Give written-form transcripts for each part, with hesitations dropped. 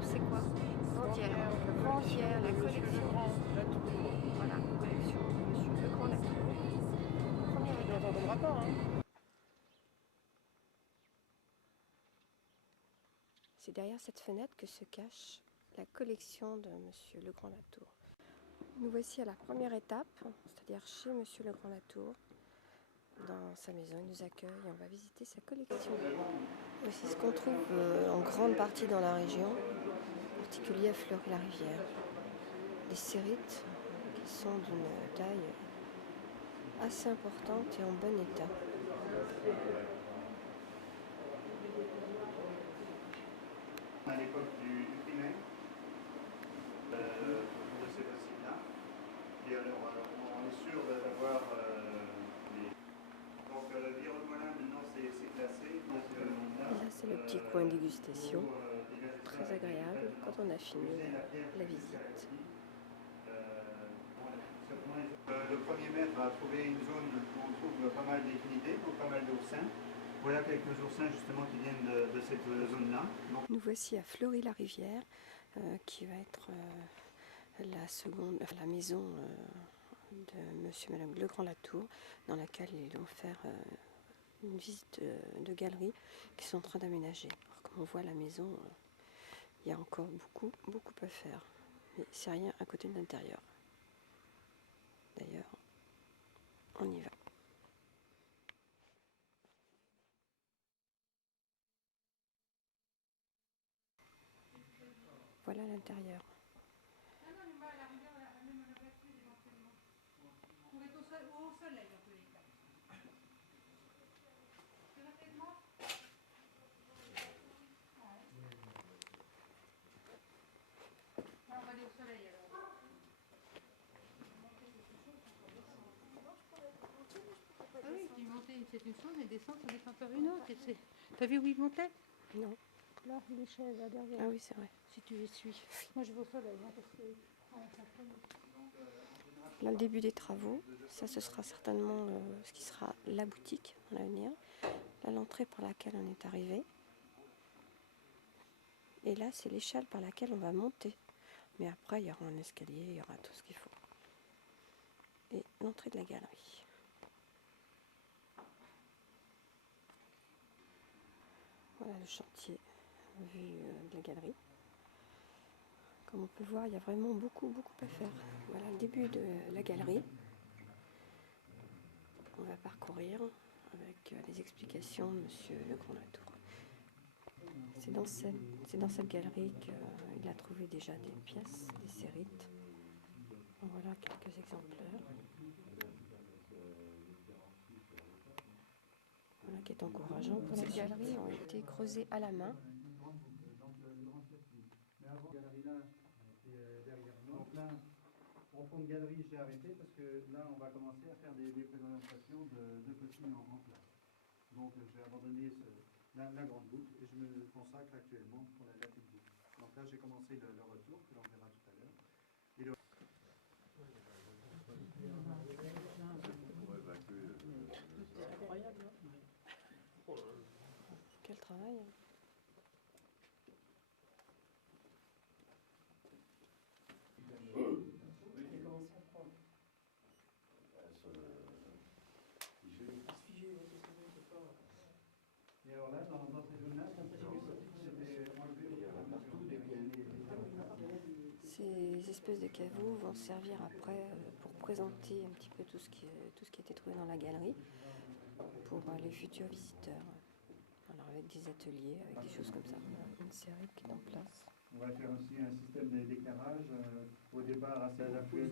étape, c'est quoi? Vendière, la collection. Voilà, collection de Monsieur Le Grand Latour. Première On étape. n'entendra pas, hein. C'est derrière cette fenêtre que se cache la collection de Monsieur Le Grand Latour. Nous voici à la première étape, c'est-à-dire chez Monsieur Le Grand Latour. Dans sa maison, il nous accueille et on va visiter sa collection. Voici ce qu'on trouve en grande partie dans la région, en particulier à Fleury-la-Rivière. Des sérites qui sont d'une taille assez importante et en bon état. À l'époque du primaire, de ces fossiles-là. Et alors, on est sûr d'avoir les... Donc, l'Iroquois, maintenant, c'est classé. Donc, là, c'est le petit coin dégustation, très agréable quand on a fini la visite. Le premier maître a trouvé une zone où on trouve pas mal d'équinités, donc pas mal d'oursins. Voilà quelques oursins justement qui viennent de cette zone-là. Nous voici à Fleury-la-Rivière, qui va être la maison de Monsieur et Madame Le Grand Latour, dans laquelle ils vont faire une visite de galerie qui sont en train d'aménager. Comme on voit la maison, il y a encore beaucoup à faire. Mais c'est rien à côté de l'intérieur. D'ailleurs, on y va. Voilà l'intérieur. Pour être au soleil en tous les cas. Tu vas faire de moi? On va aller au soleil alors. Ah oui, tu montais, c'est une chose, et descendre, ça descend encore une autre. T'as vu où il montait? Non. Là, les chaises, là derrière. Ah oui, c'est vrai. Si tu les suis. Moi, je vais au soleil, hein, parce que... Là, le début des travaux, ça ce sera certainement ce qui sera la boutique à l'avenir. Là, l'entrée par laquelle on est arrivé. Et là, c'est l'échelle par laquelle on va monter. Mais après, il y aura un escalier, il y aura tout ce qu'il faut. Et l'entrée de la galerie. Voilà le chantier vu de la galerie. Comme on peut voir, il y a vraiment beaucoup à faire. Voilà le début de la galerie. On va parcourir avec les explications de Monsieur Le Grand Latour. C'est dans cette galerie qu'il a trouvé déjà des pièces, des sérites. Voilà quelques exemplaires. Voilà qui est encourageant. Cette galerie ont été creusées à la main. Donc là, en fond de galerie, j'ai arrêté parce que là, on va commencer à faire des présentations de costumes en place. Donc, j'ai abandonné la grande boucle et je me consacre actuellement pour la petite boucle. Donc là, j'ai commencé le retour, que l'on verra tout à l'heure. C'est incroyable, hein. Quel travail, hein. Et alors là, dans ces zones-là, c'était enlevé Ces espèces de caveaux vont servir après pour présenter un petit peu tout ce qui a été trouvé dans la galerie pour les futurs visiteurs. Alors avec des ateliers, avec des choses comme ça. Une série qui est en place. On va faire aussi un système d'éclairage au départ assez adapté.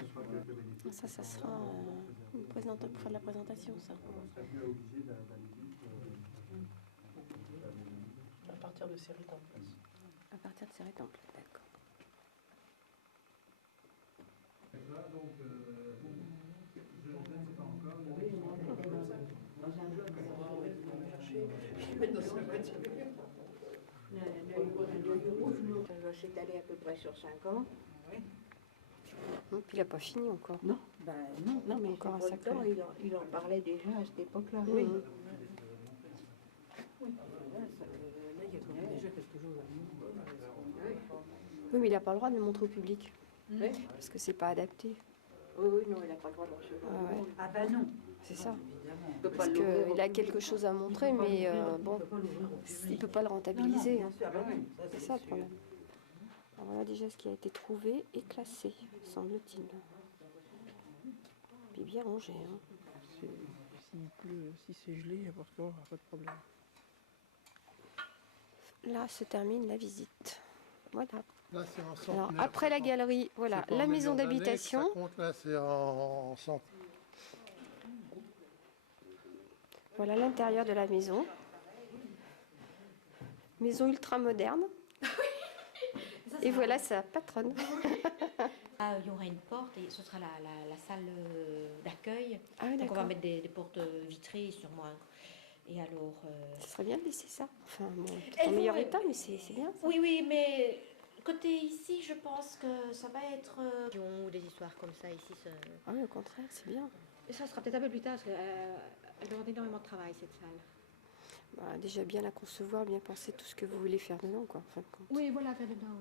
Ça sera pour faire de la présentation, ça. On ne serait plus obligé d'aller vite. À partir de sérites en place. À partir de séries en place, d'accord. Donc, je ne sais pas encore. Dans un bloc, je vais mettre dans un voiture. Ça va s'étaler à peu près sur 5 ans. Oui. Puis il n'a pas fini encore. Non, ben non, Non, mais mais encore un pas le sacré. temps, il en parlait déjà à cette époque-là. Oui. Oui. Là, il y a quand même déjà quelque chose à nous. Oui, mais il n'a pas le droit de le montrer au public, Oui, parce que c'est pas adapté. oui, non, il n'a pas le droit de montrer. Ah ouais, Ah bah non. c'est ça. Évidemment. Il peut pas Parce l'ouvrir au qu'il a public. quelque chose à Il montrer, peut pas mais l'ouvrir, bon, il peut pas l'ouvrir au il ne public. peut pas le Non, non, rentabiliser. bien Hein. sûr, bah oui, C'est ça le problème. Alors voilà déjà ce qui a été trouvé et classé, semble-t-il. Puis bien rangé. Hein. S'il pleut, si c'est gelé, apparemment, pas de problème. Là se termine la visite. Voilà. Là, c'est en Alors centenaire. après la galerie, voilà, C'est pas en la maison millions d'années que d'habitation. ça compte, là, c'est en cent. Voilà l'intérieur de la maison. Maison ultra moderne. Et voilà sa patronne. Ah, il y aura une porte et ce sera la salle d'accueil. Ah oui, Donc on va d'accord. mettre des portes vitrées sur moi. Et alors... Ce serait bien de laisser ça. Enfin, bon, peut-être Elle en meilleur pourrait- état, mais c'est bien. Ça. Oui, oui, mais côté ici, je pense que ça va être... ou des histoires comme ça ici. Ah oui, au contraire, c'est bien. Et ça sera peut-être un peu plus tard parce qu'elle demande énormément de travail cette salle. Bah, déjà bien la concevoir, bien penser tout ce que vous voulez faire dedans, quoi, en fin de compte. Oui, voilà, faire dedans.